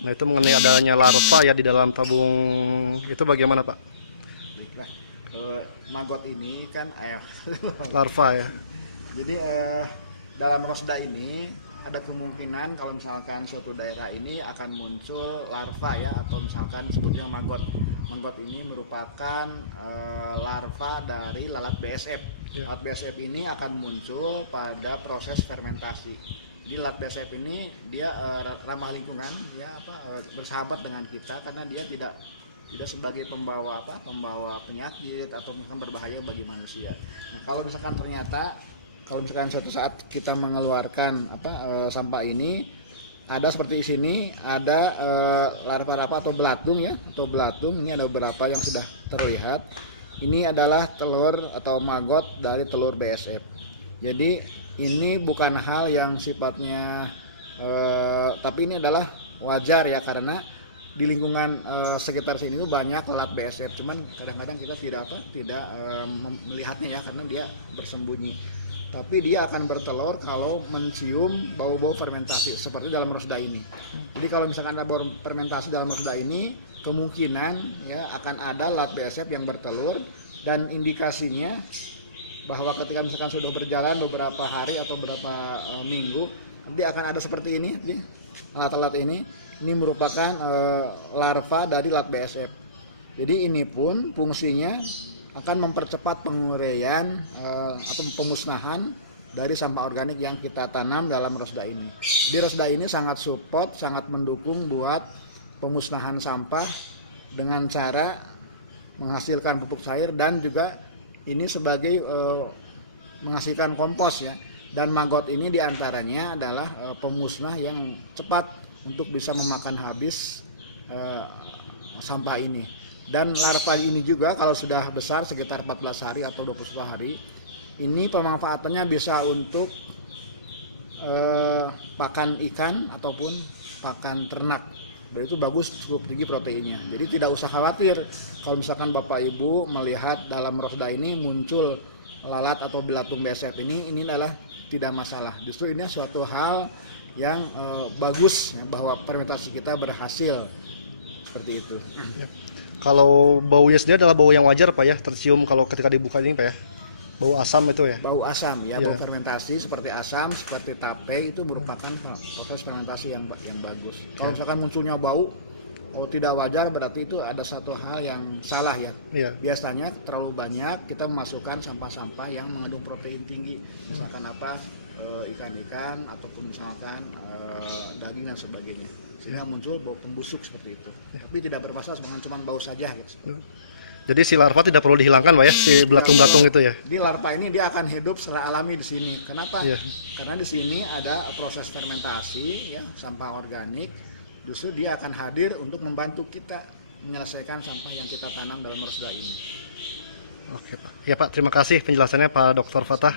Nah, itu mengenai adanya larva ya di dalam tabung itu bagaimana, Pak? Baiklah, maggot ini kan Larva ya. jadi dalam rosda ini ada kemungkinan kalau misalkan suatu daerah ini akan muncul larva ya, atau misalkan sebutnya maggot. Maggot ini merupakan larva dari lalat BSF. Ya. Lalat BSF ini akan muncul pada proses fermentasi. Jadi lalat BSF ini dia ramah lingkungan ya, bersahabat dengan kita karena dia tidak sebagai pembawa pembawa penyakit atau misalkan berbahaya bagi manusia. Nah, kalau misalkan suatu saat kita mengeluarkan sampah ini, ada seperti di sini ada larva-larva atau belatung ya, ini ada beberapa yang sudah terlihat. Ini adalah telur atau maggot dari telur BSF. Jadi ini bukan hal yang sifatnya tapi ini adalah wajar ya, karena di lingkungan sekitar sini itu banyak lalat BSF, cuman kadang-kadang kita tidak melihatnya ya karena dia bersembunyi. Tapi dia akan bertelur kalau mencium bau-bau fermentasi seperti dalam rosda ini. Jadi kalau misalkan ada bau fermentasi dalam rosda ini, kemungkinan ya akan ada lalat BSF yang bertelur, dan indikasinya bahwa ketika misalkan sudah berjalan beberapa hari atau beberapa minggu, nanti akan ada seperti ini, alat-alat ini merupakan larva dari lalat BSF. Jadi ini pun fungsinya akan mempercepat penguraian atau pemusnahan dari sampah organik yang kita tanam dalam rosda ini. Di rosda ini sangat support, sangat mendukung buat pemusnahan sampah dengan cara menghasilkan pupuk cair, dan juga ini sebagai menghasilkan kompos ya. Dan maggot ini diantaranya adalah pemusnah yang cepat untuk bisa memakan habis sampah ini. Dan larva ini juga kalau sudah besar sekitar 14 hari atau 21 hari, ini pemanfaatannya bisa untuk pakan ikan ataupun pakan ternak. Dan itu bagus, cukup tinggi proteinnya. Jadi tidak usah khawatir kalau misalkan Bapak Ibu melihat dalam rosda ini muncul lalat atau belatung BSF ini adalah tidak masalah. Justru ini suatu hal yang bagus ya, bahwa fermentasi kita berhasil seperti itu. Kalau baunya sendiri adalah bau yang wajar, Pak ya, tercium kalau ketika dibuka ini, Pak ya. Bau asam itu ya. Bau asam ya, Ya. bau fermentasi seperti asam, seperti tape, itu merupakan proses fermentasi yang bagus. Kalau misalkan munculnya bau tidak wajar, berarti itu ada satu hal yang salah ya. Iya. Biasanya terlalu banyak kita memasukkan sampah-sampah yang mengandung protein tinggi, misalkan ikan-ikan ataupun misalkan daging dan sebagainya, sehingga muncul bau pembusuk seperti itu. Tapi tidak bermasalah, cuma bau saja gitu. Jadi si larva tidak perlu dihilangkan, Pak ya, si belatung-belatung itu ya. Di larva ini dia akan hidup secara alami di sini. Kenapa? Iya. Karena di sini ada proses fermentasi ya, sampah organik. Justru dia akan hadir untuk membantu kita menyelesaikan sampah yang kita tanam dalam rosda ini. Oke, Pak. Ya, Pak, terima kasih penjelasannya Pak Dr. Fatah.